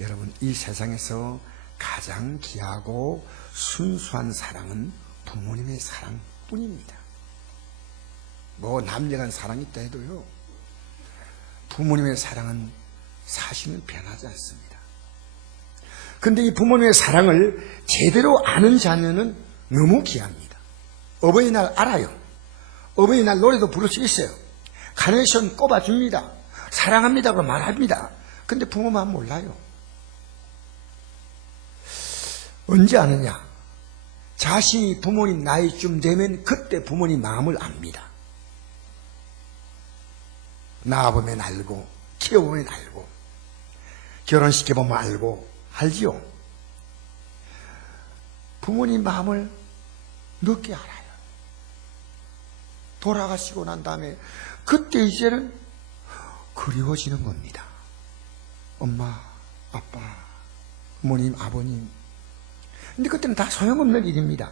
여러분, 이 세상에서 가장 귀하고 순수한 사랑은 부모님의 사랑뿐입니다. 뭐 남녀간 사랑이 있다 해도요, 부모님의 사랑은 사실은 변하지 않습니다. 그런데 이 부모님의 사랑을 제대로 아는 자녀는 너무 귀합니다. 어버이날 알아요. 어버이날 노래도 부를 수 있어요. 카네이션 꼽아줍니다. 사랑합니다고 말합니다. 근데 부모 마음 몰라요. 언제 아느냐? 자신이 부모님 나이쯤 되면 그때 부모님 마음을 압니다. 낳아보면 알고, 키워보면 알고, 결혼시켜보면 알지요. 부모님 마음을 늦게 알아요. 돌아가시고 난 다음에 그때 이제는 그리워지는 겁니다. 엄마, 아빠, 어머님, 아버님. 근데 그때는 다 소용없는 일입니다.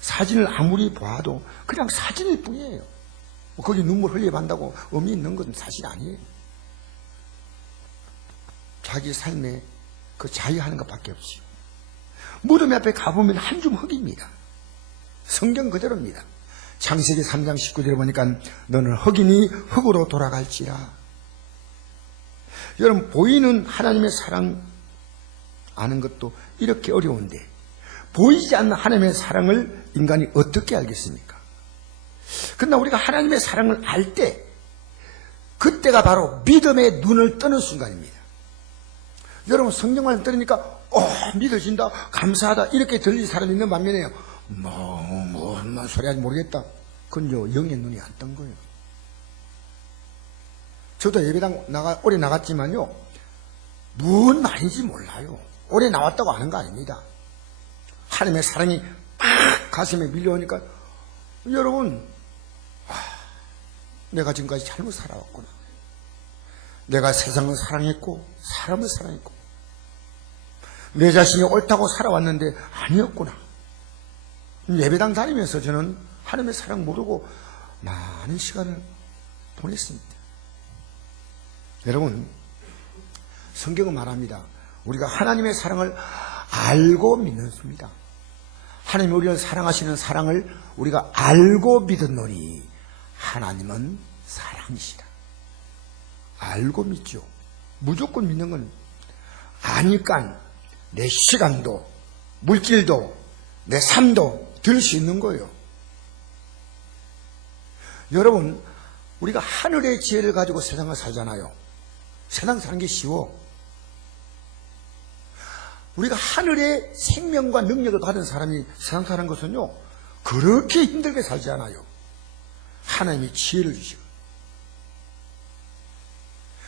사진을 아무리 봐도 그냥 사진일 뿐이에요. 거기 눈물 흘려반다고 의미 있는 건 사실 아니에요. 자기 삶에 그 자유하는 것밖에 없지요. 무덤 앞에 가보면 한 줌 흙입니다. 성경 그대로입니다. 창세기 3장 19절에 보니까 너는 흙이니 흙으로 돌아갈지라. 여러분, 보이는 하나님의 사랑 아는 것도 이렇게 어려운데 보이지 않는 하나님의 사랑을 인간이 어떻게 알겠습니까? 그러나 우리가 하나님의 사랑을 알 때 그때가 바로 믿음의 눈을 뜨는 순간입니다. 여러분, 성경만 들으니까 믿어진다, 감사하다 이렇게 들릴 사람이 있는 반면에요, 뭔 소리 하지 모르겠다. 그건 영의 눈이 안 뜬 거예요. 저도 예배당 오래 나갔지만요, 뭔 말인지 몰라요. 오래 나왔다고 아는 거 아닙니다. 하나님의 사랑이 막 가슴에 밀려오니까 여러분, 내가 지금까지 잘못 살아왔구나. 내가 세상을 사랑했고 사람을 사랑했고 내 자신이 옳다고 살아왔는데 아니었구나. 예배당 다니면서 저는 하나님의 사랑 모르고 많은 시간을 보냈습니다. 여러분, 성경은 말합니다. 우리가 하나님의 사랑을 알고 믿는습니다. 하나님이 우리를 사랑하시는 사랑을 우리가 알고 믿었노니 하나님은 사랑이시다. 알고 믿죠. 무조건 믿는 건 아니까 내 시간도 물질도 내 삶도 들 수 있는 거예요. 여러분, 우리가 하늘의 지혜를 가지고 세상을 살잖아요. 세상 사는 게 쉬워. 우리가 하늘의 생명과 능력을 받은 사람이 세상 사는 것은요, 그렇게 힘들게 살지 않아요. 하나님이 지혜를 주시고.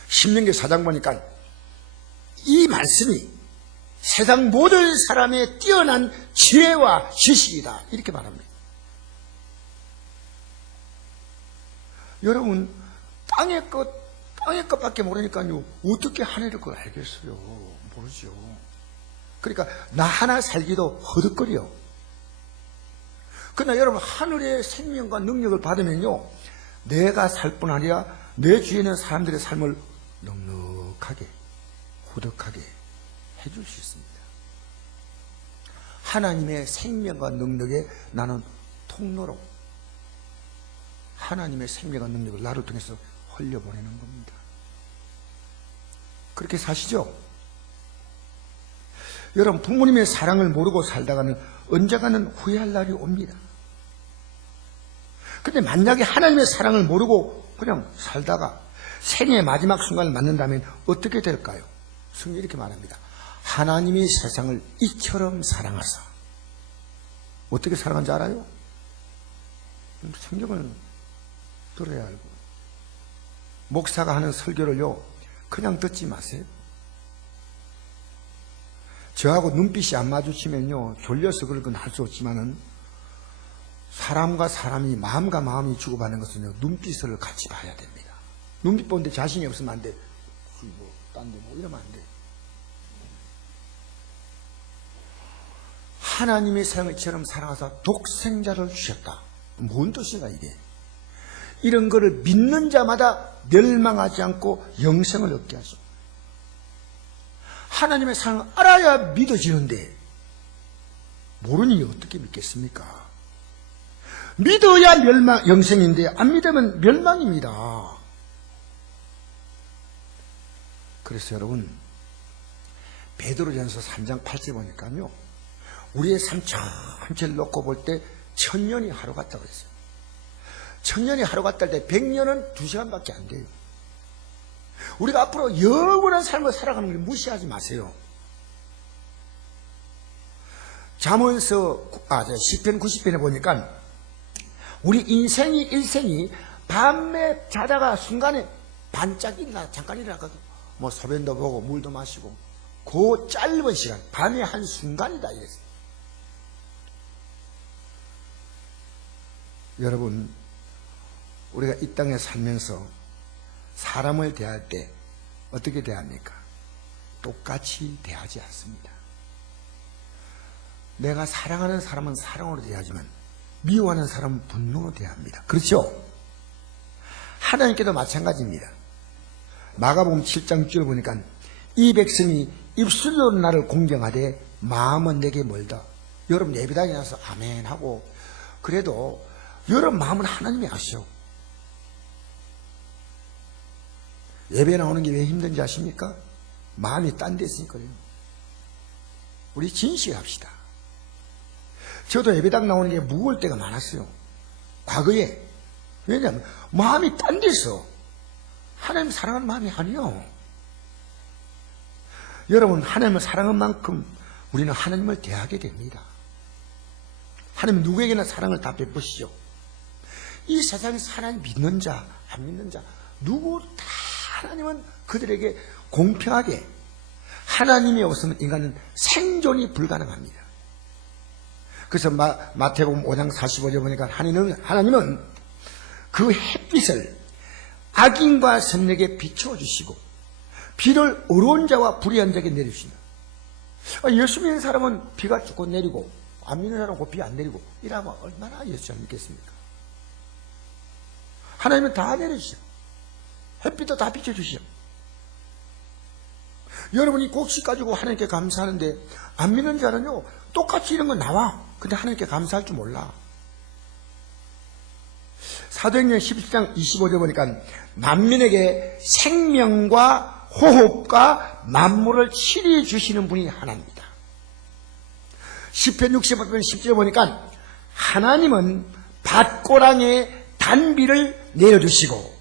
신명기 4장 보니까 이 말씀이 세상 모든 사람의 뛰어난 지혜와 지식이다 이렇게 말합니다. 여러분, 땅의 것밖에 모르니까요, 어떻게 하늘의 걸 알겠어요? 모르죠. 그러니까 나 하나 살기도 허덕거려. 그러나 여러분, 하늘의 생명과 능력을 받으면요, 내가 살 뿐 아니라 내 주위에 있는 사람들의 삶을 넉넉하게, 호덕하게 해줄 수 있습니다. 하나님의 생명과 능력에 나는 통로로 하나님의 생명과 능력을 나를 통해서 흘려보내는 겁니다. 그렇게 사시죠? 여러분, 부모님의 사랑을 모르고 살다가는 언젠가는 후회할 날이 옵니다. 근데 만약에 하나님의 사랑을 모르고 그냥 살다가 생애의 마지막 순간을 맞는다면 어떻게 될까요? 성경이 이렇게 말합니다. 하나님이 세상을 이처럼 사랑하사. 어떻게 사랑한지 알아요? 성경을 들어야 알고. 목사가 하는 설교를요, 그냥 듣지 마세요. 저하고 눈빛이 안 마주치면요, 졸려서 그런 할 수 없지만은, 사람과 사람이, 마음과 마음이 주고받는 것은요, 눈빛을 같이 봐야 됩니다. 눈빛 보는데 자신이 없으면 안 돼. 딴 데 이러면 안 돼. 하나님의 사랑처럼 사랑하사 독생자를 주셨다. 뭔 뜻인가 이게? 이런 거를 믿는 자마다 멸망하지 않고 영생을 얻게 하십니다. 하나님의 사랑을 알아야 믿어지는데 모르니 어떻게 믿겠습니까? 믿어야 영생인데 안 믿으면 멸망입니다. 그래서 여러분, 베드로전서 3장 8절 보니까요, 우리의 삶 전체를 놓고 볼 때 1000년이 하루 같다고 했어요. 1000년이 하루 같다 할 때 100년은 2시간밖에 안 돼요. 우리가 앞으로 영원한 삶을 살아가는 걸 무시하지 마세요. 시편 90편에 보니까 우리 일생이 밤에 자다가 순간에 반짝이나 잠깐 일어나가도 뭐 소변도 보고 물도 마시고 그 짧은 시간, 밤의 한 순간이다 이랬어요. 여러분, 우리가 이 땅에 살면서 사람을 대할 때 어떻게 대합니까? 똑같이 대하지 않습니다. 내가 사랑하는 사람은 사랑으로 대하지만 미워하는 사람은 분노로 대합니다. 그렇죠? 하나님께도 마찬가지입니다. 마가복음 7장 6절 보니까 이 백성이 입술로 나를 공경하되 마음은 내게 멀다. 여러분 예배당에 나서 아멘 하고 그래도 여러분 마음은 하나님이 아시오. 예배 나오는 게 왜 힘든지 아십니까? 마음이 딴 데 있으니까 그래요. 우리 진실합시다. 저도 예배당 나오는 게 무거울 때가 많았어요. 과거에. 왜냐하면 마음이 딴 데 있어. 하나님 사랑하는 마음이 아니요. 여러분, 하나님을 사랑한 만큼 우리는 하나님을 대하게 됩니다. 하나님 누구에게나 사랑을 다 베푸시죠. 이 세상에서 하나님 믿는 자, 안 믿는 자 누구 다 하나님은 그들에게 공평하게, 하나님이 없으면 인간은 생존이 불가능합니다. 그래서 마태복음 5장 45절 보니까 하나님은 그 햇빛을 악인과 선에게 비추어 주시고 비를 어려운 자와 불의한 자에게 내리신다. 예수 믿는 사람은 비가 조금 내리고 안 믿는 사람은 비 안 내리고 이러면 얼마나 예수 안 믿겠습니까? 하나님은 다 내려주시오. 햇빛도 다 비춰주시오. 여러분이 곡식 가지고 하나님께 감사하는데 안 믿는 자는요 똑같이 이런 거 나와. 근데 하나님께 감사할 줄 몰라. 사도행전 17장 25절 보니까 만민에게 생명과 호흡과 만물을 치리해 주시는 분이 하나입니다. 시편 65편 10절 보니까 하나님은 밭고랑에 단비를 내려주시고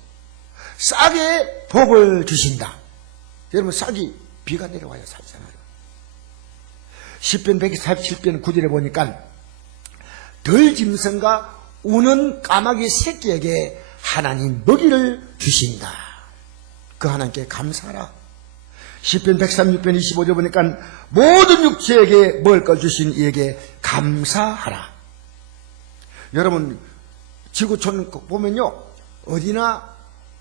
싹에 복을 주신다. 여러분 싹이 비가 내려와야 살잖아요. 시편 147편 9절에 보니까 들짐승과 우는 까마귀 새끼에게 하나님 먹이를 주신다. 그 하나님께 감사하라. 시편 136편 25절 보니까 모든 육체에게 먹을 것 주신 이에게 감사하라. 여러분 지구촌 보면요 어디나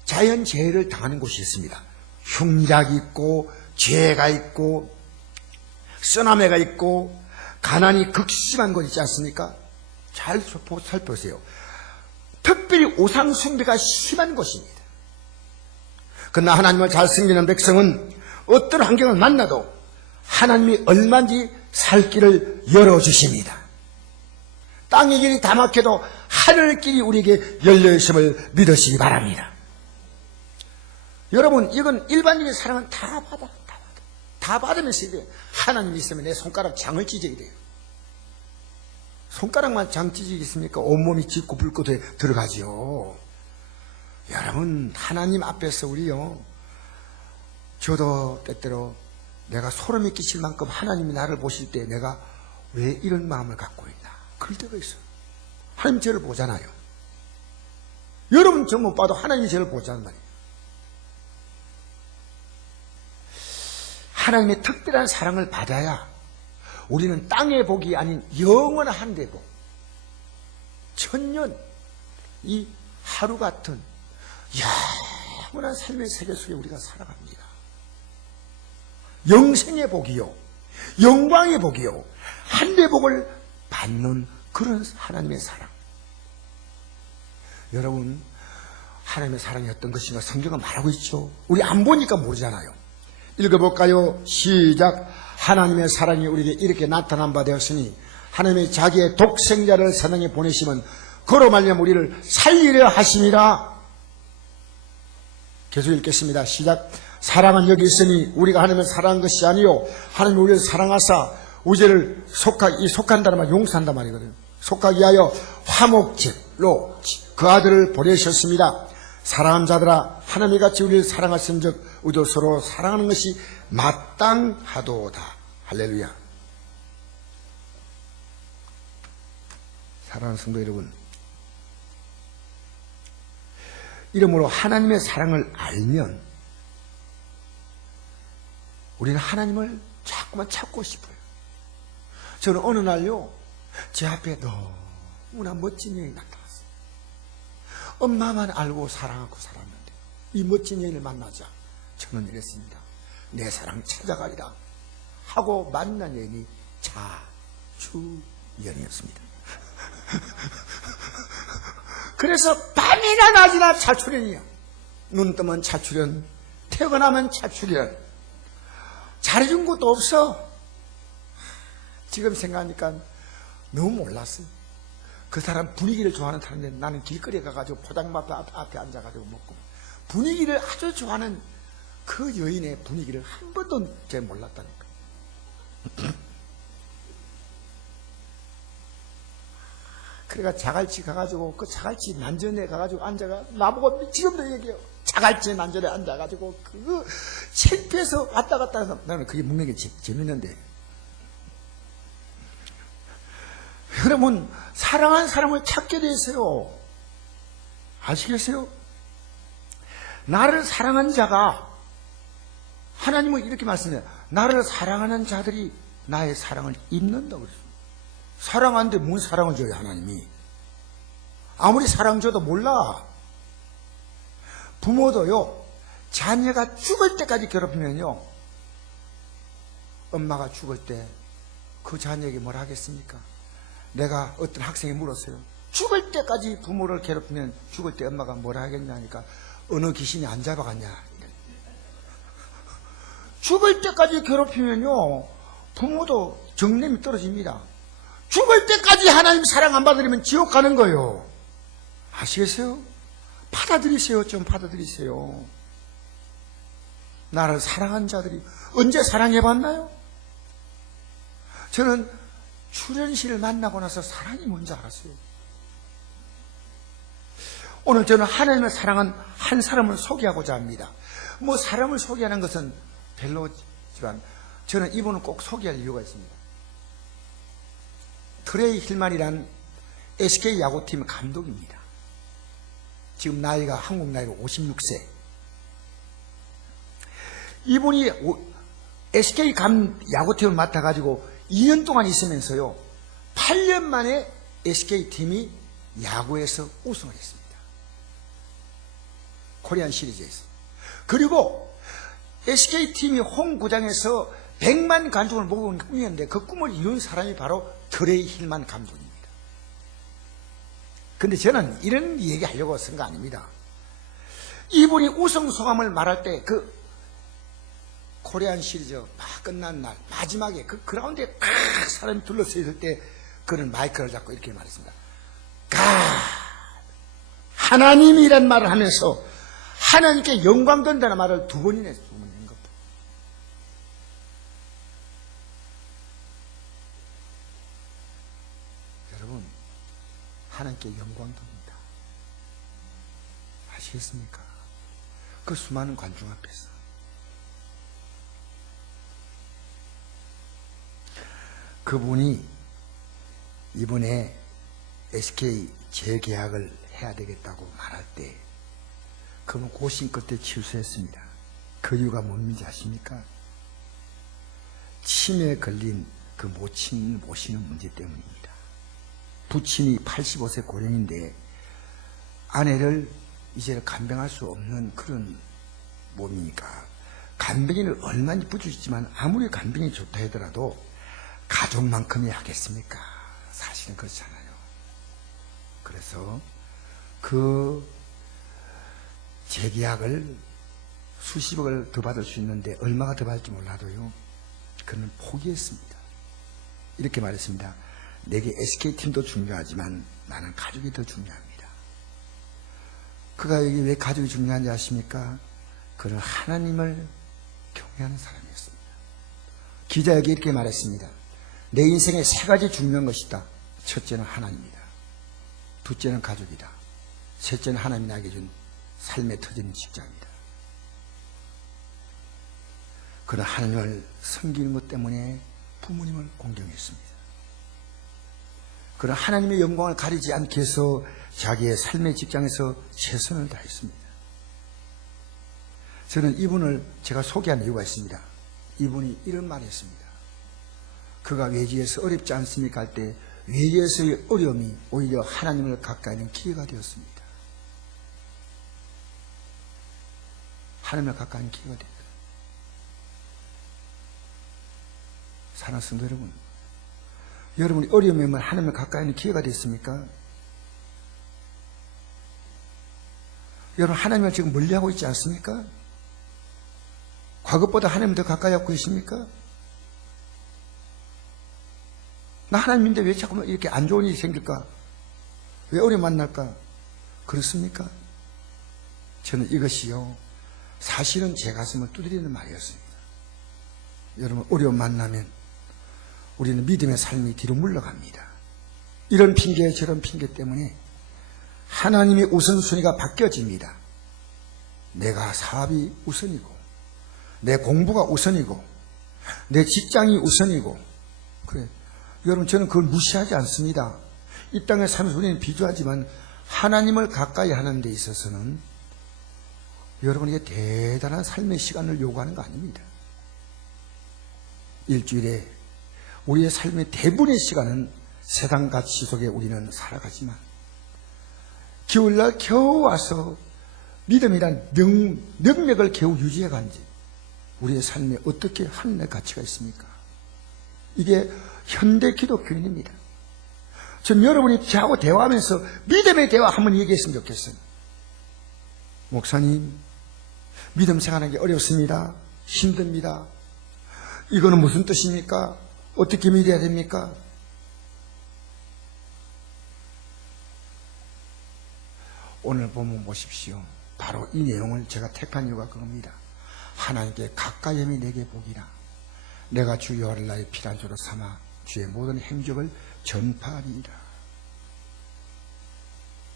자연재해를 당하는 곳이 있습니다. 흉작이 있고 죄가 있고 쓰나미가 있고 가난이 극심한 곳 있지 않습니까? 잘 살펴보세요. 특별히 우상 숭배가 심한 곳입니다. 그러나 하나님을 잘 섬기는 백성은 어떤 환경을 만나도 하나님이 얼마든지 살 길을 열어주십니다. 땅의 길이 다 막혀도 하늘 길이 우리에게 열려있음을 믿으시기 바랍니다. 여러분 이건 일반적인 사랑은 다 받아. 다 받으면서 이래. 하나님이 있으면 내 손가락 장을 찢어야 돼요. 손가락만 장 찢어지겠습니까? 온몸이 찢고 불꽃에 들어가지요. 여러분 하나님 앞에서 우리요 저도 때때로 내가 소름이 끼칠 만큼 하나님이 나를 보실 때 내가 왜 이런 마음을 갖고 있나 그럴 때가 있어요. 하나님 저를 보잖아요. 여러분 저 못 봐도 하나님이 저를 보자는 말이에요. 하나님의 특별한 사랑을 받아야 우리는 땅의 복이 아닌 영원한 데 복, 천년 이 하루 같은 영원한 삶의 세계 속에 우리가 살아갑니다. 영생의 복이요 영광의 복이요 한대 복을 받는 그런 하나님의 사랑. 여러분 하나님의 사랑이 어떤 것인가 성경은 말하고 있죠. 우리 안 보니까 모르잖아요. 읽어볼까요? 시작. 하나님의 사랑이 우리에게 이렇게 나타난 바 되었으니 하나님이 자기의 독생자를 세상에 보내시면 그로 말미암아 우리를 살리려 하심이라. 계속 읽겠습니다. 시작. 사랑은 여기 있으니 우리가 하나님을 사랑한 것이 아니요 하나님이 우리를 사랑하사 우리를 속한다는 말 용서한단 말이거든요. 속하기 위하여 화목제로 그 아들을 보내셨습니다. 사랑하는 자들아, 하나님이 같이 우리를 사랑하신즉 우리도 서로 사랑하는 것이 마땅하도다. 할렐루야. 사랑하는 성도 여러분, 이러므로 하나님의 사랑을 알면 우리는 하나님을 자꾸만 찾고 싶어요. 저는 어느 날요, 제 앞에 너무나 멋진 여인이 나타났어요. 엄마만 알고 사랑하고 살았는데 이 멋진 여인을 만나자 저는 이랬습니다. 내 사랑 찾아가리라 하고 만난 여인이 자주연이었습니다. 그래서 밤이나 낮이나 자출연이야. 눈 뜨면 자출연, 퇴근하면 자출연. 잘해준 것도 없어. 지금 생각하니까 너무 몰랐어요. 그 사람 분위기를 좋아하는 사람인데 나는 길거리에 가가지고 포장마차 앞에 앉아가지고 먹고 분위기를 아주 좋아하는 그 여인의 분위기를 한 번도 제가 몰랐다니까. 그러니까 자갈치 가가지고 그 자갈치 난전에 가가지고 앉아가 나보고 지금도 얘기해요. 자갈치 난전에 앉아가지고 그 창피해서 왔다 갔다 해서 나는 그게 먹는 게 재밌는데, 여러분 사랑하는 사람을 찾게 돼 있어요. 아시겠어요? 나를 사랑한 자가, 하나님은 이렇게 말씀해요. 나를 사랑하는 자들이 나의 사랑을 입는다고 그랬어요. 사랑하는데 뭔 사랑을 줘요, 하나님이? 아무리 사랑 줘도 몰라. 부모도요, 자녀가 죽을 때까지 괴롭히면요, 엄마가 죽을 때 그 자녀에게 뭘 하겠습니까? 내가 어떤 학생이 물었어요. 죽을 때까지 부모를 괴롭히면 죽을 때 엄마가 뭘 하겠냐니까 어느 귀신이 안 잡아갔냐. 죽을 때까지 괴롭히면요, 부모도 정념이 떨어집니다. 죽을 때까지 하나님 사랑 안 받으려면 지옥 가는 거예요. 아시겠어요? 받아들이세요. 좀 받아들이세요. 나를 사랑한 자들이 언제 사랑해봤나요? 저는 출연실을 만나고 나서 사랑이 뭔지 알았어요. 오늘 저는 하나님을 사랑한 한 사람을 소개하고자 합니다. 뭐 사람을 소개하는 것은 별로지만 저는 이분은 꼭 소개할 이유가 있습니다. 트레이 힐만이란 SK 야구팀 감독입니다. 지금 나이가 한국 나이로 56세. 이분이 SK 야구팀을 맡아가지고 2년 동안 있으면서요, 8년 만에 SK팀이 야구에서 우승을 했습니다. 코리안 시리즈에서. 그리고 SK팀이 홈구장에서 100만 관중을 모으는 꿈이었는데 그 꿈을 이룬 사람이 바로 트레이 힐만 감독입니다. 근데 저는 이런 얘기하려고 쓴 거 아닙니다. 이분이 우승 소감을 말할 때 그 코리안 시리즈 막 끝난 날 마지막에 그 그라운드에 딱 사람이 둘러서 있을 때 그는 마이크를 잡고 이렇게 말했습니다. 하나님이란 말을 하면서 하나님께 영광 된다는 말을 2번이나 했어요. 여러분, 하나님께 영광 돕니다. 아시겠습니까? 그 수많은 관중 앞에서. 그분이 이번에 SK 재계약을 해야 되겠다고 말할 때 그분 고심 끝에 취소했습니다. 그 이유가 뭔지 아십니까? 치매에 걸린 그 모친을 모시는 문제 때문입니다. 부친이 85세 고령인데 아내를 이제 간병할 수 없는 그런 몸이니까 간병인을 얼마나 부주시지만 아무리 간병이 좋다 하더라도 가족만큼이 하겠습니까? 사실은 그렇잖아요. 그래서 그 재계약을 수십억을 더 받을 수 있는데 얼마가 더 받을지 몰라도요, 그는 포기했습니다. 이렇게 말했습니다. 내게 SK팀도 중요하지만 나는 가족이 더 중요합니다. 그가 여기 왜 가족이 중요한지 아십니까? 그는 하나님을 경외하는 사람이었습니다. 기자에게 이렇게 말했습니다. 내 인생에 세 가지 중요한 것이다. 첫째는 하나님이다. 둘째는 가족이다. 셋째는 하나님이 나에게 준 삶에 터지는 직장이다. 그는 하나님을 섬기는 것 때문에 부모님을 공경했습니다. 그는 하나님의 영광을 가리지 않기 위해서 자기의 삶의 직장에서 최선을 다했습니다. 저는 이분을 제가 소개한 이유가 있습니다. 이분이 이런 말을 했습니다. 그가 외지에서 어렵지 않습니까? 할 때 외지에서의 어려움이 오히려 하나님을 가까이 하는 기회가 되었습니다. 하나님을 가까이 하는 기회가 되었습니다. 사랑하는 성도 여러분, 여러분이 어려움에 오면 하나님을 가까이 하는 기회가 됐습니까? 여러분 하나님을 지금 멀리하고 있지 않습니까? 과거보다 하나님을 더 가까이 하고 계십니까? 나 하나님인데 왜 자꾸 이렇게 안 좋은 일이 생길까? 왜 어려움 만날까? 그렇습니까? 저는 이것이요, 사실은 제 가슴을 두드리는 말이었습니다. 여러분 어려움 만나면 우리는 믿음의 삶이 뒤로 물러갑니다. 이런 핑계 저런 핑계 때문에 하나님의 우선순위가 바뀌어집니다. 내가 사업이 우선이고 내 공부가 우선이고 내 직장이 우선이고, 그래, 여러분 저는 그걸 무시하지 않습니다. 이 땅의 삶에서 우리는 비주하지만 하나님을 가까이 하는 데 있어서는 여러분에게 대단한 삶의 시간을 요구하는 거 아닙니다. 일주일에 우리의 삶의 대부분의 시간은 세상 가치 속에 우리는 살아가지만 겨울날 겨우 와서 믿음이란 능력을 겨우 유지해간지 우리의 삶에 어떻게 하늘의 가치가 있습니까? 이게 현대 기독교인입니다. 전 여러분이 저하고 대화하면서 믿음의 대화 한번 얘기했으면 좋겠어요. 목사님, 믿음 생활하기 어렵습니다. 힘듭니다. 이거는 무슨 뜻입니까? 어떻게 믿어야 됩니까? 오늘 본문 보십시오. 바로 이 내용을 제가 택한 이유가 그겁니다. 하나님께 가까이 함이 내게 복이라. 내가 주 여호와를 피난처로 삼아 주의 모든 행적을 전파하리이다.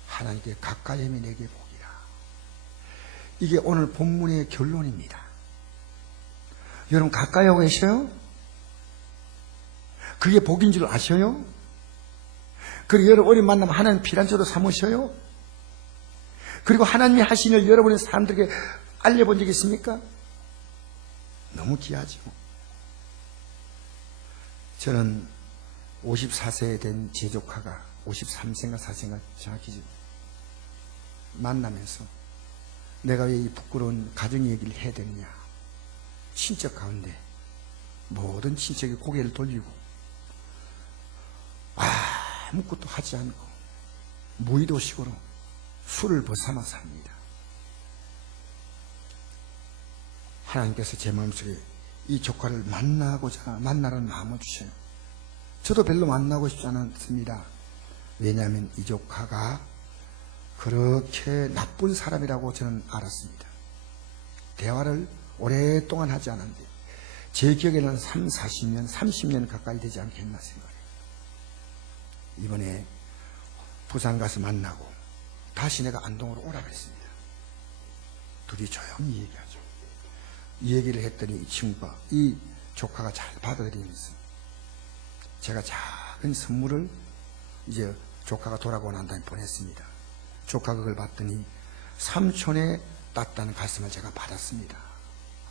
하나님께 가까이 함이 내게 복이라. 이게 오늘 본문의 결론입니다. 여러분 가까이 하고 계셔요? 그게 복인 줄 아셔요? 그리고 여러분 어린 만나면 하나님 피난처로 삼으셔요? 그리고 하나님이 하신 일 여러분의 사람들에게 알려본 적이 있습니까? 너무 귀하죠. 저는 54세에 된 제 조카가 53세인가 4세인가 정확히 만나면서 내가 왜 이 부끄러운 가정 얘기를 해야 되느냐. 친척 가운데 모든 친척이 고개를 돌리고 아무것도 하지 않고 무의도식으로 술을 벗삼아서 합니다. 하나님께서 제 마음속에 이 조카를 만나라는 마음을 주셔요. 저도 별로 만나고 싶지 않았습니다. 왜냐하면 이 조카가 그렇게 나쁜 사람이라고 저는 알았습니다. 대화를 오랫동안 하지 않았는데 제 기억에는 30년, 30년 가까이 되지 않겠나 생각해요. 이번에 부산 가서 만나고 다시 내가 안동으로 오라 그랬습니다. 둘이 조용히 얘기하죠. 이 얘기를 했더니 이 친구가, 이 조카가 잘 받아들이면서 제가 작은 선물을 이제 조카가 돌아오고 난 다음에 보냈습니다. 조카가 그걸 봤더니 삼촌의 따뜻한 가슴을 제가 받았습니다.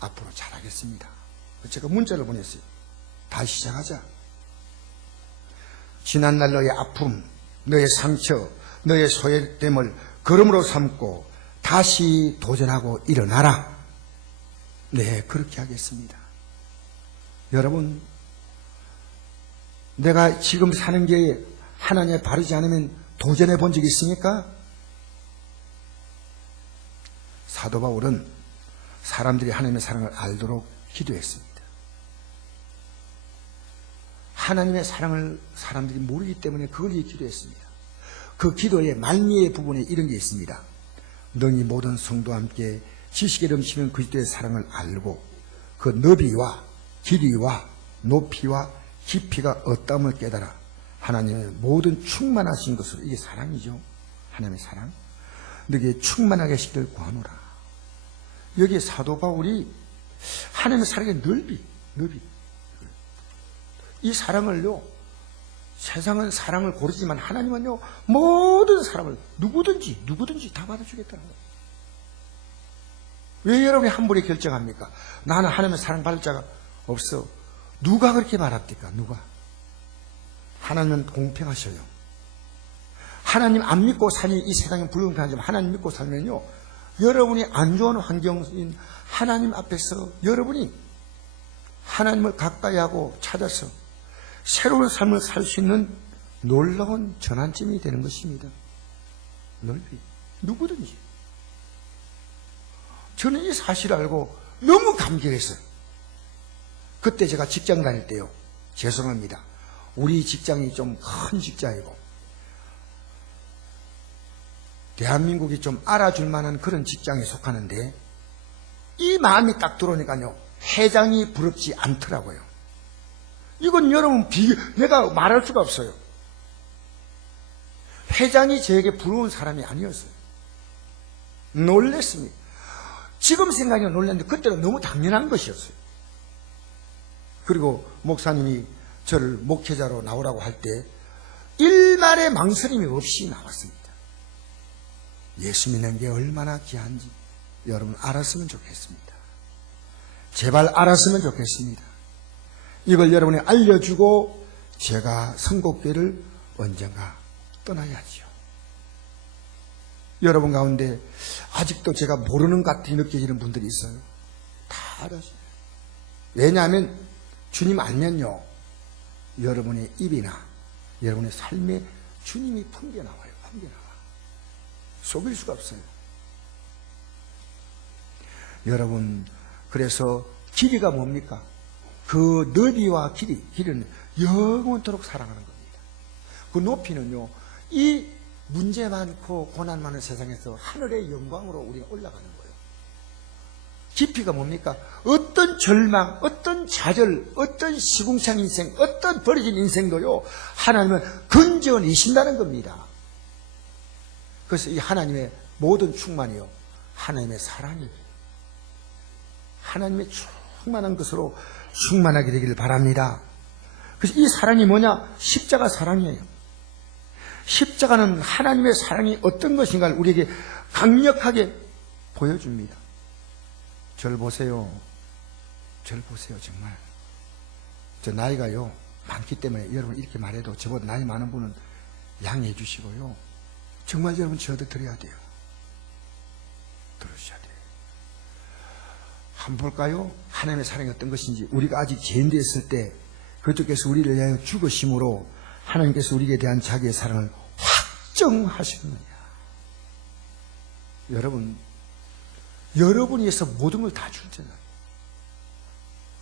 앞으로 잘하겠습니다. 제가 문자를 보냈어요. 다시 시작하자. 지난날 너의 아픔, 너의 상처, 너의 소외됨을 걸음으로 삼고 다시 도전하고 일어나라. 네, 그렇게 하겠습니다. 여러분, 내가 지금 사는 게 하나님에 바르지 않으면 도전해 본 적이 있습니까? 사도 바울은 사람들이 하나님의 사랑을 알도록 기도했습니다. 하나님의 사랑을 사람들이 모르기 때문에 그걸 위해 기도했습니다. 그 기도의 말미의 부분에 이런 게 있습니다. 너희 모든 성도와 함께 지식에 넘치는 그리스도의 사랑을 알고 그 너비와 길이와 높이와 깊이가 어떠함을 깨달아 하나님의 모든 충만하신 것으로, 이게 사랑이죠. 하나님의 사랑. 너희에게 충만하게 하시기를 구하노라. 여기에 사도 바울이 하나님의 사랑의 넓이, 이 사랑을요, 세상은 사랑을 고르지만 하나님은요, 모든 사람을 누구든지 다 받아주겠다는 거예요. 왜 여러분이 한 번에 결정합니까? 나는 하나님의 사랑 받을 자가 없어. 누가 그렇게 말합니까? 누가? 하나님은 공평하셔요. 하나님 안 믿고 사니 이 세상은 불공평하지만 하나님 믿고 살면요, 여러분이 안 좋은 환경인 하나님 앞에서 여러분이 하나님을 가까이 하고 찾아서 새로운 삶을 살 수 있는 놀라운 전환점이 되는 것입니다. 넓이. 누구든지. 저는 이 사실을 알고 너무 감격했어요. 그때 제가 직장 다닐 때요. 죄송합니다. 우리 직장이 좀 큰 직장이고 대한민국이 좀 알아줄 만한 그런 직장에 속하는데 이 마음이 딱 들어오니까요. 회장이 부럽지 않더라고요. 이건 여러분 내가 말할 수가 없어요. 회장이 저에게 부러운 사람이 아니었어요. 놀랬습니다. 지금 생각하면 놀랐는데 그때는 너무 당연한 것이었어요. 그리고 목사님이 저를 목회자로 나오라고 할 때 일말의 망설임이 없이 나왔습니다. 예수 믿는 게 얼마나 귀한지 여러분 알았으면 좋겠습니다. 제발 알았으면 좋겠습니다. 이걸 여러분이 알려주고 제가 선곡교회를 언젠가 떠나야지요. 여러분 가운데 아직도 제가 모르는 것 같이 느껴지는 분들이 있어요. 다 알아요. 왜냐하면 주님 알면요, 여러분의 입이나 여러분의 삶에 주님이 풍겨나와요. 풍겨나와. 속일 수가 없어요. 여러분, 그래서 길이가 뭡니까? 그 너비와 길이는 영원토록 사랑하는 겁니다. 그 높이는요, 이 문제 많고 고난 많은 세상에서 하늘의 영광으로 우리가 올라가는 거예요. 깊이가 뭡니까? 어떤 절망, 어떤 좌절, 어떤 시궁창 인생, 어떤 버려진 인생도요, 하나님은 건져내신다는 겁니다. 그래서 이 하나님의 모든 충만이요, 하나님의 사랑이, 하나님의 충만한 것으로 충만하게 되기를 바랍니다. 그래서 이 사랑이 뭐냐? 십자가 사랑이에요. 십자가는 하나님의 사랑이 어떤 것인가를 우리에게 강력하게 보여줍니다. 절 보세요. 절 보세요, 정말. 저 나이가요, 많기 때문에 여러분 이렇게 말해도 저보다 나이 많은 분은 양해해 주시고요. 정말 여러분 저도 드려야 돼요. 들으셔야 돼요. 한번 볼까요? 하나님의 사랑이 어떤 것인지. 우리가 아직 죄인되었을 때 그쪽에서 우리를 위하여 죽으심으로 하나님께서 우리에 대한 자기의 사랑을 확정하시느냐. 여러분이 위해서 모든 걸 다 주잖아요.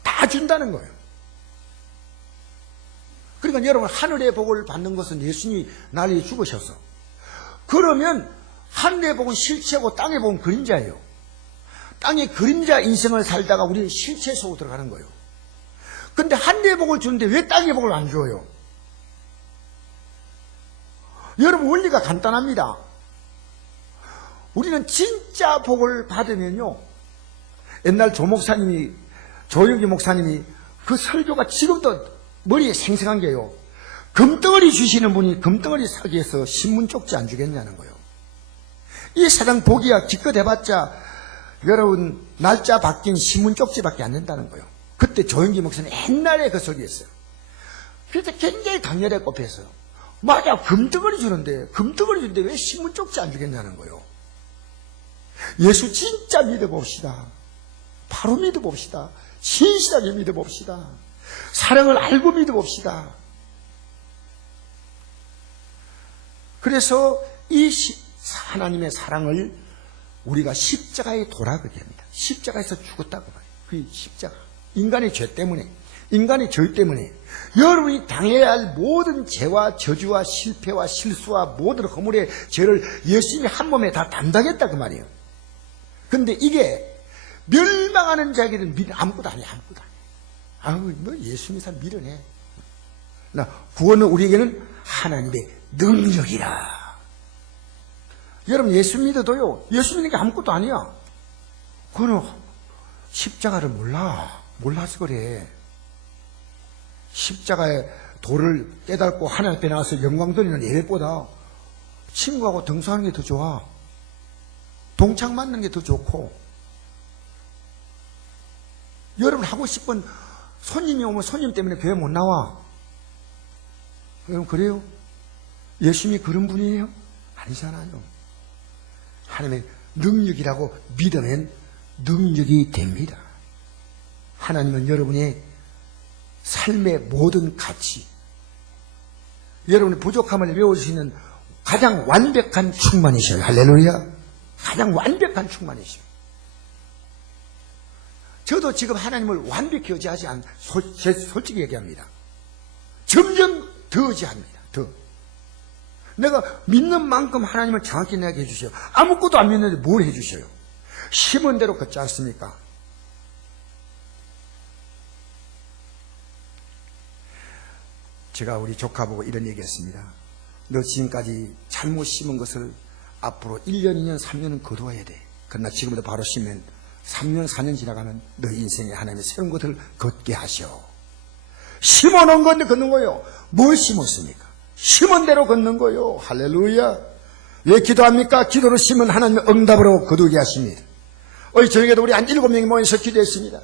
다 준다는 거예요. 그러니까 여러분, 하늘의 복을 받는 것은 예수님이 나를 위해 죽으셔서. 그러면 하늘의 복은 실체고 땅의 복은 그림자예요. 땅의 그림자 인생을 살다가 우리는 실체 속으로 들어가는 거예요. 근데 하늘의 복을 주는데 왜 땅의 복을 안 줘요? 여러분, 원리가 간단합니다. 우리는 진짜 복을 받으면요, 옛날 조영기 목사님이 그 설교가 지금도 머리에 생생한 게요, 금덩어리 주시는 분이 금덩어리 사기 위해서 신문 쪽지 안 주겠냐는 거예요. 이 세상 복이야 기껏 해봤자 여러분 날짜 바뀐 신문 쪽지밖에 안 된다는 거예요. 그때 조영기 목사님 옛날에 그 설교했어요. 그래서 굉장히 강렬하게 꼽혔어요. 맞아, 금덩어리 주는데 왜 신문 쪽지 안 주겠냐는 거예요. 예수 진짜 믿어봅시다. 바로 믿어봅시다. 신실하게 믿어봅시다. 사랑을 알고 믿어봅시다. 그래서 이 하나님의 사랑을 우리가 십자가의 도라고 합니다. 십자가에서 죽었다고 말이에요. 그 십자가. 인간의 죄 때문에, 인간의 죄 때문에 여러분이 당해야 할 모든 죄와 저주와 실패와 실수와 모든 허물의 죄를 예수님이 한 몸에 다 담당했다 그 말이에요. 근데 이게 멸망하는 자에게는 아무것도 아니야. 아무것도 아니야. 아우 뭐 예수님이 다 밀어내. 나 구원은 우리에게는 하나님의 능력이라. 여러분 예수 믿어도요, 예수 믿는 게 아무것도 아니야. 그거는 십자가를 몰라서 그래. 십자가의 도를 깨닫고 하나님 앞에 나와서 영광 돌리는 예배보다 친구하고 등산하는 게 더 좋아. 동창 맞는 게 더 좋고. 여러분 하고 싶은 손님이 오면 손님 때문에 교회 못 나와. 여러분 그래요? 예수님이 그런 분이에요? 아니잖아요. 하나님의 능력이라고 믿으면 능력이 됩니다. 하나님은 여러분의 삶의 모든 가치, 여러분의 부족함을 메워주시는 가장 완벽한 충만이셔요. 할렐루야. 가장 완벽한 충만이셔요. 저도 지금 하나님을 완벽히 의지하지 솔직히 얘기합니다. 점점 더 의지합니다. 더. 내가 믿는 만큼 하나님을 정확히 내게 해주셔요. 아무것도 안 믿는데 뭘 해주셔요? 심은 대로 걷지 않습니까? 제가 우리 조카 보고 이런 얘기 했습니다. 너 지금까지 잘못 심은 것을 앞으로 1년, 2년, 3년은 거두어야 돼. 그러나 지금부터 바로 심으면 3년, 4년 지나가면 너 인생에 하나님의 새로운 것을 걷게 하셔. 심어놓은 건데 걷는 거예요. 뭘 심었습니까? 심은 대로 걷는 거예요. 할렐루야. 왜 기도합니까? 기도로 심은 하나님의 응답으로 거두게 하십니다. 저녁에도 우리 한 7명이 모여서 기도했습니다.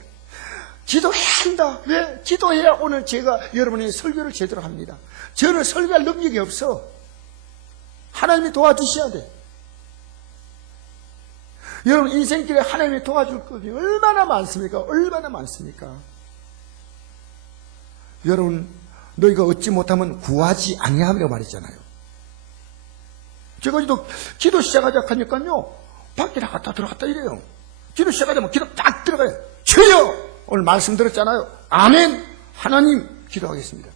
기도해야 한다. 왜? 기도해야 오늘 제가 여러분의 설교를 제대로 합니다. 저는 설교할 능력이 없어. 하나님이 도와주셔야 돼. 여러분 인생길에 하나님이 도와줄 것이 얼마나 많습니까? 얼마나 많습니까? 여러분 너희가 얻지 못하면 구하지 아니하리라고 말했잖아요. 제가 기도 시작하자 하니까요, 밖에 나갔다 들어갔다 이래요. 기도 시작하자면 기도 딱 들어가요. 주여! 오늘 말씀 들었잖아요. 아멘! 하나님 기도하겠습니다.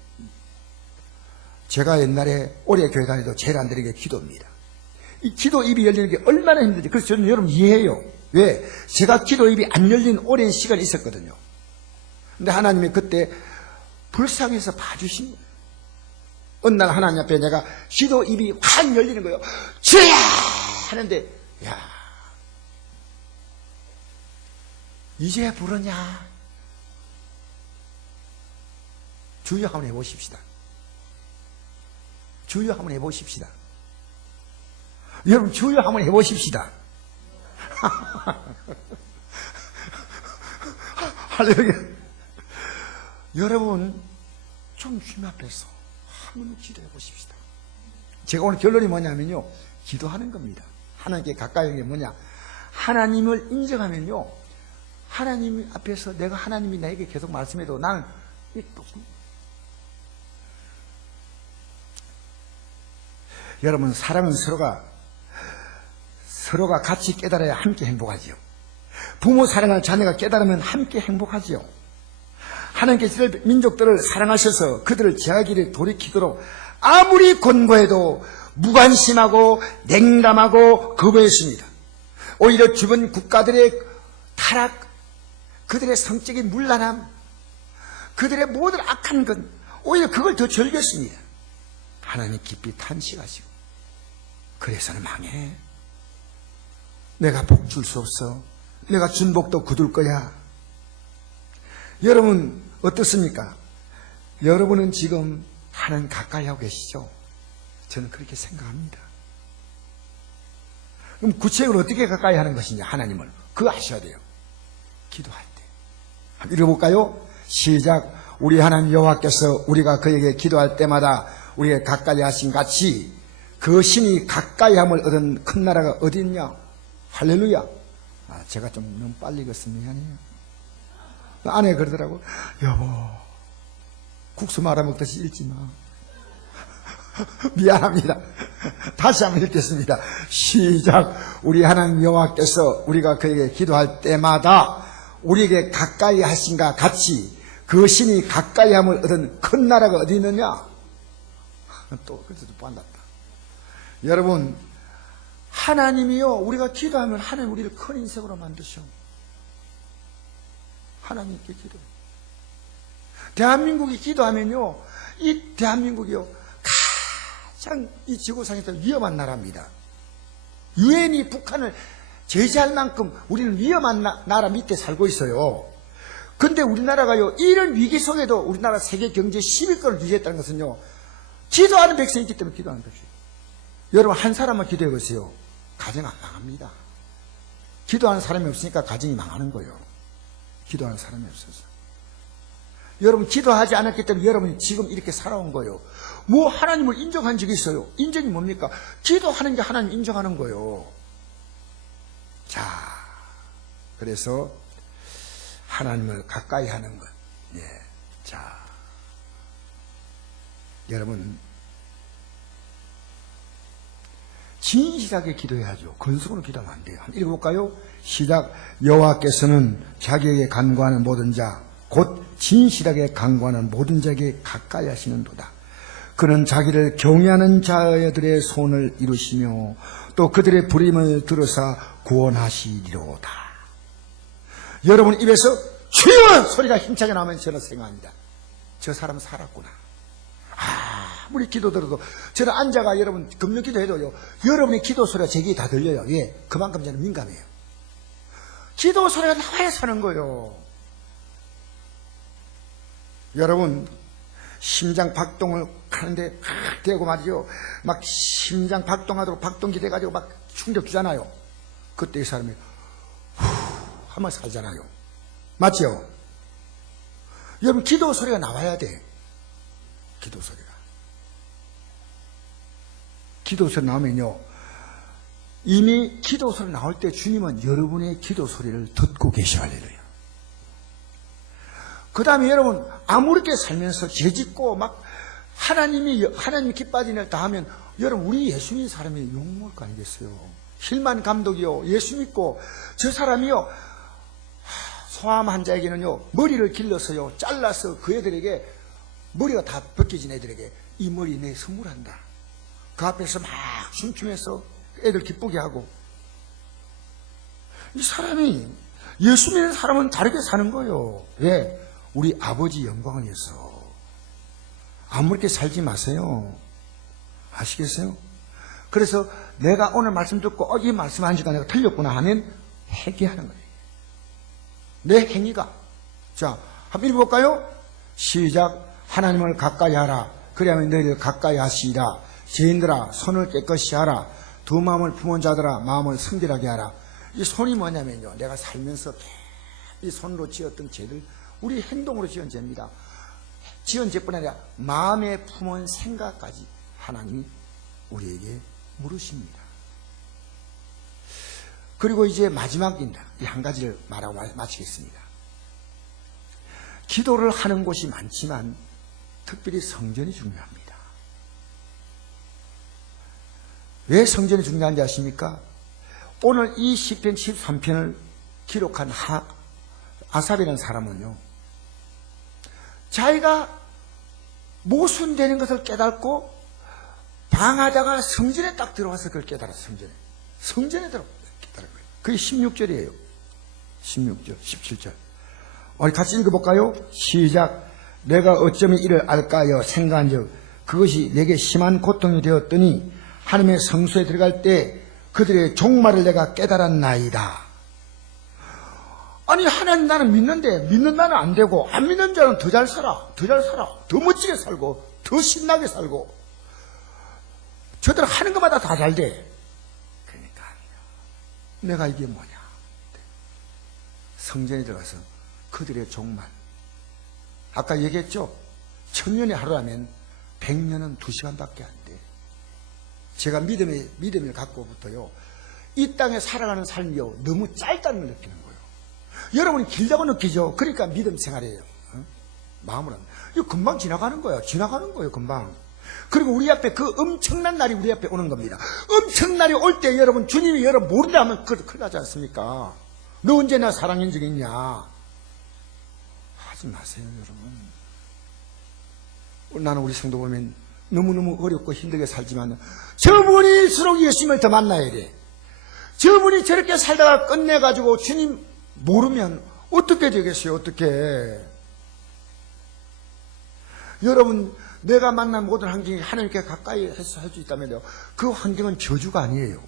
제가 옛날에 오래 교회 다니도 제일 안 되는 게 기도입니다. 이 기도 입이 열리는 게 얼마나 힘든지. 그래서 저는 여러분 이해해요. 왜? 제가 기도 입이 안 열린 오랜 시간이 있었거든요. 근데 하나님이 그때 불쌍해서 봐주신 거예요. 어느 날 하나님 앞에 내가 기도 입이 확 열리는 거예요. 주야! 하는데, 야, 이제 부르냐? 주여 한번 해보십시다. 주여 한번 해보십시다. 여러분 주여 한번 해보십시다. 할렐루야. 여러분 좀 주님 앞에서 한번 기도해 보십시다. 제가 오늘 결론이 뭐냐면요, 기도하는 겁니다. 하나님께 가까이 오는 게 뭐냐, 하나님을 인정하면요, 하나님 앞에서 내가 하나님이 나에게 계속 말씀해도 나는 여러분 사람은 서로가 같이 깨달아야 함께 행복하지요. 부모 사랑할 자녀가 깨달으면 함께 행복하지요. 하나님께서 민족들을 사랑하셔서 그들을 제하기를 돌이키도록 아무리 권고해도 무관심하고 냉담하고 거부했습니다. 오히려 주변 국가들의 타락, 그들의 성적인 문란함, 그들의 모든 악한 것, 오히려 그걸 더 즐겼습니다. 하나님 깊이 탄식하시고, 그래서는 망해. 내가 복 줄 수 없어. 내가 준 복도 거둘 거야. 여러분 어떻습니까? 여러분은 지금 하나님 가까이 하고 계시죠? 저는 그렇게 생각합니다. 그럼 구체적으로 어떻게 가까이 하는 것이냐, 하나님을 그거 아셔야 돼요. 기도할 때. 한번 읽어볼까요? 시작. 우리 하나님 여호와께서 우리가 그에게 기도할 때마다 우리에게 가까이 하신 같이 그 신이 가까이함을 얻은 큰 나라가 어디 있냐? 할렐루야. 제가 좀 너무 빨리 읽었으면 미안해요. 아내가 그러더라고. 여보, 국수 말아먹듯이 읽지 마. 미안합니다. 다시 한번 읽겠습니다. 시작. 우리 하나님 여호와께서 우리가 그에게 기도할 때마다 우리에게 가까이 하신가 같이 그 신이 가까이함을 얻은 큰 나라가 어디 있느냐? 또 그래서 반갑다. 여러분, 하나님이요, 우리가 기도하면 하나님 우리를 큰 인생으로 만드셔. 하나님께 기도. 대한민국이 기도하면요, 이 대한민국이요, 가장 이 지구상에서 위험한 나라입니다. 유엔이 북한을 제재할 만큼 우리는 위험한 나라 밑에 살고 있어요. 근데 우리나라가요, 이런 위기 속에도 우리나라 세계 경제 10위권을 유지했다는 것은요, 기도하는 백성이 있기 때문에 기도하는 것이에요. 여러분, 한 사람만 기도해 보세요. 가정 안 망합니다. 기도하는 사람이 없으니까 가정이 망하는 거예요. 기도하는 사람이 없어서. 여러분, 기도하지 않았기 때문에 여러분이 지금 이렇게 살아온 거예요. 뭐 하나님을 인정한 적이 있어요. 인정이 뭡니까? 기도하는 게 하나님 인정하는 거예요. 자, 그래서 하나님을 가까이 하는 것. 예. 자, 여러분, 진실하게 기도해야죠. 건성으로 기도하면 안 돼요. 한번 읽어볼까요? 시작. 여호와께서는 자기에게 간구하는 모든 자, 곧 진실하게 간구하는 모든 자에게 가까이 하시는도다. 그는 자기를 경외하는 자들의 손을 이루시며 또 그들의 부림을 들어사 구원하시리로다. 여러분 입에서 주여 소리가 힘차게 나오면 저는 생각합니다. 저 사람 살았구나. 아무리 기도 들어도 저는 앉아가 여러분 금요 기도해도요, 여러분의 기도 소리가 제 귀에 다 들려요. 예, 그만큼 저는 민감해요. 기도 소리가 나와야 사는 거예요. 여러분, 심장 박동을 하는데 대고 말이죠, 막 심장 박동하도록 박동기 돼가지고 막 충격 주잖아요. 그때 이 사람이 후 하면 살잖아요. 맞죠? 여러분, 기도 소리가 나와야 돼. 기도 소리가. 기도 소리 나오면요, 이미 기도 소리 나올 때 주님은 여러분의 기도 소리를 듣고 계셔야 돼요. 그 다음에 여러분, 아무렇게 살면서 죄짓고 막 하나님 기뻐하는 일 다 하면 여러분, 우리 예수 믿는 사람이 욕먹을 거 아니겠어요? 힐만 감독이요, 예수 믿고 저 사람이요, 소아암 환자에게는요, 머리를 길러서요, 잘라서 그 애들에게 머리가 다 벗겨진 애들에게 이 머리 내 선물한다. 그 앞에서 막 춤추면서 애들 기쁘게 하고. 이 사람이, 예수 믿는 사람은 다르게 사는 거예요. 왜? 우리 아버지 영광을 위해서. 아무렇게 살지 마세요. 아시겠어요? 그래서 내가 오늘 말씀 듣고 이 말씀 하니까 내가 틀렸구나 하면 회개하는 거예요. 내 행위가. 자, 한번 읽어볼까요? 시작. 하나님을 가까이 하라. 그리하면 너희를 가까이 하시리라. 죄인들아, 손을 깨끗이 하라. 두 마음을 품은 자들아, 마음을 성결하게 하라. 이 손이 뭐냐면요, 내가 살면서 이 손으로 지었던 죄들, 우리 행동으로 지은 죄입니다. 지은 죄뿐 아니라 마음에 품은 생각까지 하나님이 우리에게 물으십니다. 그리고 이제 마지막입니다. 이 한 가지를 말하고 마치겠습니다. 기도를 하는 곳이 많지만 특별히 성전이 중요합니다. 왜 성전이 중요한지 아십니까? 오늘 이 시편 13편을 기록한 아삽이라는 사람은요, 자기가 모순되는 것을 깨닫고 방하다가 성전에 딱 들어와서 그걸 깨달았어요. 성전에 들어와서 깨달은 거예요. 그게 16절이에요. 16절, 17절. 우리 같이 읽어볼까요? 시작. 내가 어쩌면 이를 알까요? 생각한즉 그것이 내게 심한 고통이 되었더니 하나님의 성소에 들어갈 때 그들의 종말을 내가 깨달았나이다. 아니, 하나님 나는 믿는데 믿는 나는 안 되고 안 믿는 자는 더 잘 살아, 더 멋지게 살고 더 신나게 살고 저들 하는 것마다 다 잘 돼. 그러니까 내가 이게 뭐냐. 성전에 들어가서 그들의 종말. 아까 얘기했죠? 1000년의 하루라면 100년은 2시간밖에 안 돼. 제가 믿음을 갖고부터요, 이 땅에 살아가는 삶이요, 너무 짧다는 걸 느끼는 거예요. 여러분이 길다고 느끼죠? 그러니까 믿음 생활이에요. 마음으로는. 이거 금방 지나가는 거예요. 금방. 그리고 우리 앞에 그 엄청난 날이 우리 앞에 오는 겁니다. 엄청난 날이 올 때 여러분, 주님이 여러분 모른다 하면 큰일 나지 않습니까? 너 언제 나 사랑한 적 있냐? 하지 마세요, 여러분. 나는 우리 성도 보면 너무너무 어렵고 힘들게 살지만 저분일수록 예수님을 더 만나야 돼. 저분이 저렇게 살다가 끝내가지고 주님 모르면 어떻게 되겠어요? 어떻게? 여러분, 내가 만난 모든 환경이 하나님께 가까이 해서 할 수 있다면요, 그 환경은 저주가 아니에요.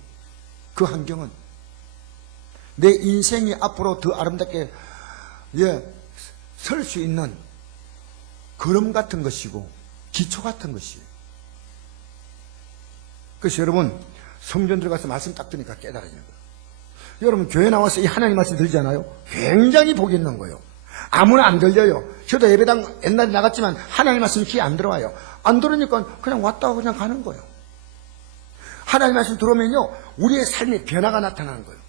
그 환경은 내 인생이 앞으로 더 아름답게 설 수 있는 걸음 같은 것이고 기초 같은 것이에요. 그래서 여러분, 성전 들어가서 말씀 딱 들으니까 깨달아야 돼요. 여러분, 교회 나와서 이 하나님 말씀 들잖아요. 굉장히 복이 있는 거예요. 아무나 안 들려요. 저도 예배당 옛날에 나갔지만 하나님 말씀이 귀에 안 들어와요. 안 들으니까 그냥 왔다고 그냥 가는 거예요. 하나님 말씀 들어오면요, 우리의 삶에 변화가 나타나는 거예요.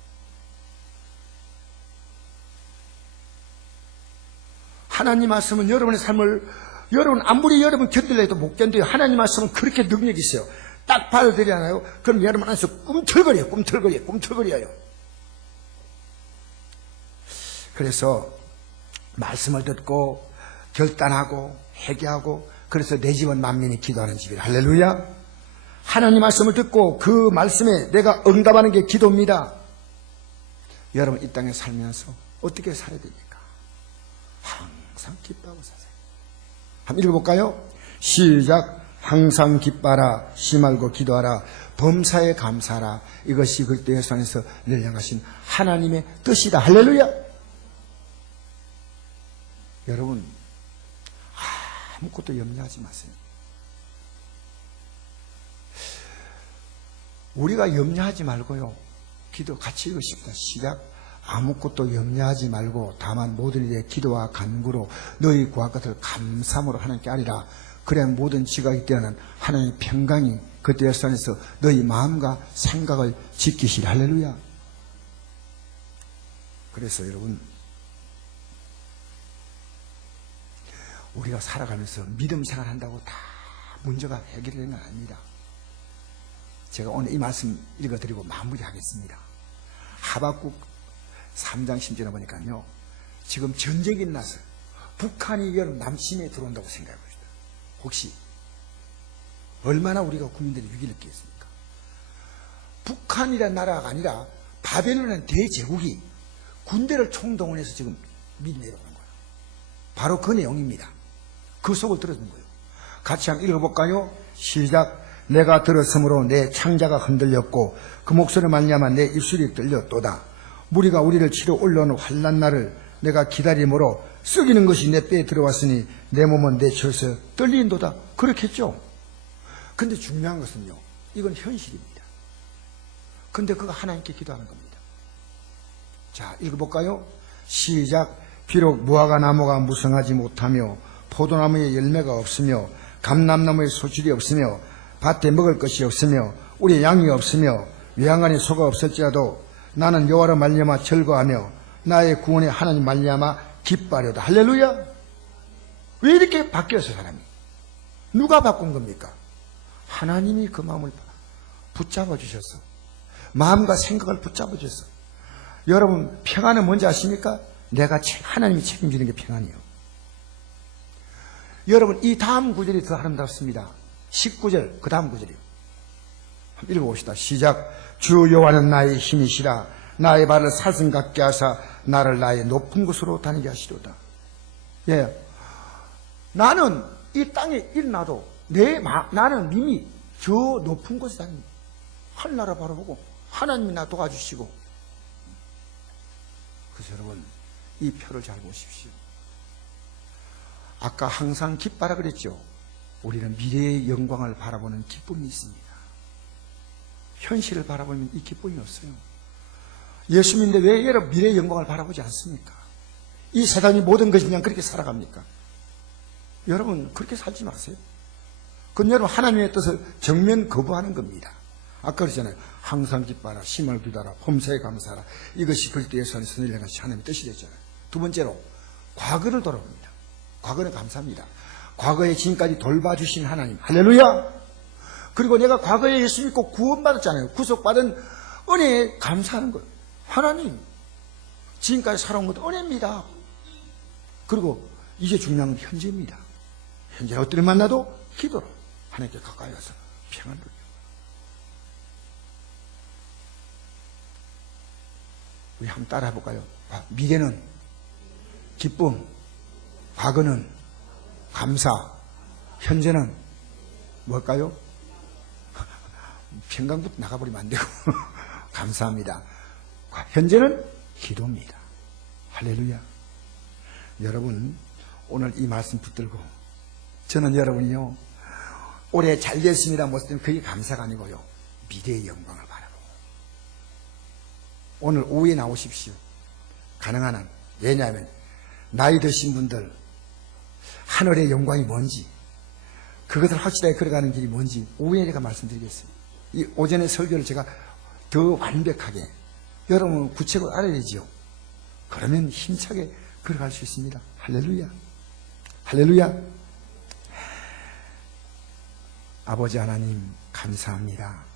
하나님 말씀은 여러분의 삶을, 여러분 아무리 여러분 견딜려 해도 못 견뎌요. 하나님 말씀은 그렇게 능력이 있어요. 딱 받아들이잖아요. 그럼 여러분 안에서 꿈틀거려요. 그래서 말씀을 듣고 결단하고 회개하고, 그래서 내 집은 만민이 기도하는 집이라. 할렐루야. 하나님 말씀을 듣고 그 말씀에 내가 응답하는 게 기도입니다. 여러분, 이 땅에 살면서 어떻게 살아야 됩니까? 항상 기뻐하고 사세요. 한번 읽어볼까요? 시작. 항상 기뻐하라, 쉬지 말고 기도하라, 범사에 감사하라. 이것이 그리스도의 손에서 늘 향하신 하나님의 뜻이다. 할렐루야. 여러분, 아무것도 염려하지 마세요. 우리가 염려하지 말고요, 기도 같이 읽으십시다. 시작. 아무것도 염려하지 말고 다만 모든 일에 기도와 간구로 너희 구할 것을 감사함으로 하나님께 아리라. 그래야 모든 지각이 뛰어난 하나님의 평강이 그때의 손에서 너희 마음과 생각을 지키시리. 할렐루야. 그래서 여러분, 우리가 살아가면서 믿음 생활한다고 다 문제가 해결되는 건 아닙니다. 제가 오늘 이 말씀 읽어드리고 마무리하겠습니다. 하박국 3장 10절에 보니까요, 지금 전쟁이 나서 북한이 여러분 남침에 들어온다고 생각해 봅시다. 혹시 얼마나 우리가 국민들이 위기를 느끼겠습니까? 북한이라는 나라가 아니라 바벨론이라는 대제국이 군대를 총동원해서 지금 미리 내려오는 거예요. 바로 그 내용입니다. 그 속을 들어준 거예요. 같이 한번 읽어볼까요? 시작. 내가 들었으므로 내 창자가 흔들렸고 그 목소리를 말미암아 내 입술이 떨렸도다. 무리가 우리를 치러 올라오는 환난 날을 내가 기다림으로 썩이는 것이 내 뼈에 들어왔으니 내 몸은 내 젖에서 떨린도다. 그렇겠죠. 근데 중요한 것은요, 이건 현실입니다. 근데 그거 하나님께 기도하는 겁니다. 자, 읽어볼까요? 시작. 비록 무화과 나무가 무성하지 못하며 포도나무에 열매가 없으며 감람나무에 소출이 없으며 밭에 먹을 것이 없으며 우리 양이 없으며 외양간에 소가 없을지라도 나는 여호와로 말미암아 즐거워하며 나의 구원의 하나님 말미암아 기뻐하려다. 할렐루야. 왜 이렇게 바뀌었어요, 사람이? 누가 바꾼 겁니까? 하나님이 그 마음을 붙잡아 주셨어. 마음과 생각을 붙잡아 주셨어. 여러분, 평안은 뭔지 아십니까? 하나님이 책임지는 게 평안이에요. 여러분, 이 다음 구절이 더 아름답습니다. 19절, 그 다음 구절이요. 한번 읽어봅시다. 시작. 주 여호와는 나의 힘이시라. 나의 발을 사슴 같게 하사 나를 나의 높은 곳으로 다니게 하시도다. 예, 나는 이 땅에 일어나도 나는 이미 저 높은 곳에 다닙니다. 하늘나라 바라보고 하나님이 나 도와주시고. 그래서 여러분, 이 표를 잘 보십시오. 아까 항상 기뻐하라 그랬죠. 우리는 미래의 영광을 바라보는 기쁨이 있습니다. 현실을 바라보면 이 기쁨이 없어요. 예수 믿는데 왜 여러분 미래의 영광을 바라보지 않습니까? 이 세상이 모든 것이 그냥 그렇게 살아갑니까? 여러분, 그렇게 살지 마세요. 그건 여러분 하나님의 뜻을 정면 거부하는 겁니다. 아까 그랬잖아요. 항상 기뻐하라, 심을 기도하라, 범사에 감사하라. 이것이 그리스도의 손에서 늘 행하신 하나님의 뜻이 됐잖아요. 두 번째로, 과거를 돌아봅니다. 과거는 감사합니다. 과거에 지금까지 돌봐주신 하나님, 할렐루야. 그리고 내가 과거에 예수 믿고 구원받았잖아요. 구속받은 은혜에 감사하는 거예요. 하나님, 지금까지 살아온 것도 은혜입니다. 그리고 이제 중요한 건 현재입니다. 현재 어디를 만나도 기도로 하나님께 가까이 가서 평안을 누려. 우리 한번 따라 해볼까요? 미래는 기쁨, 과거는 감사, 현재는 뭘까요? 평강부터 나가버리면 안 되고 감사합니다. 현재는 기도입니다. 할렐루야. 여러분, 오늘 이 말씀 붙들고 저는 여러분이요, 올해 잘 됐습니다 못했으면 그게 감사가 아니고요, 미래의 영광을 바라보고 오늘 오후에 나오십시오. 가능한 한. 왜냐하면 나이 드신 분들 하늘의 영광이 뭔지, 그것을 확실하게 걸어가는 길이 뭔지 오후에 제가 말씀드리겠습니다. 이 오전의 설교를 제가 더 완벽하게 여러분 구체적으로 알아야지요. 그러면 힘차게 걸어갈 수 있습니다. 할렐루야. 할렐루야. 아버지 하나님 감사합니다.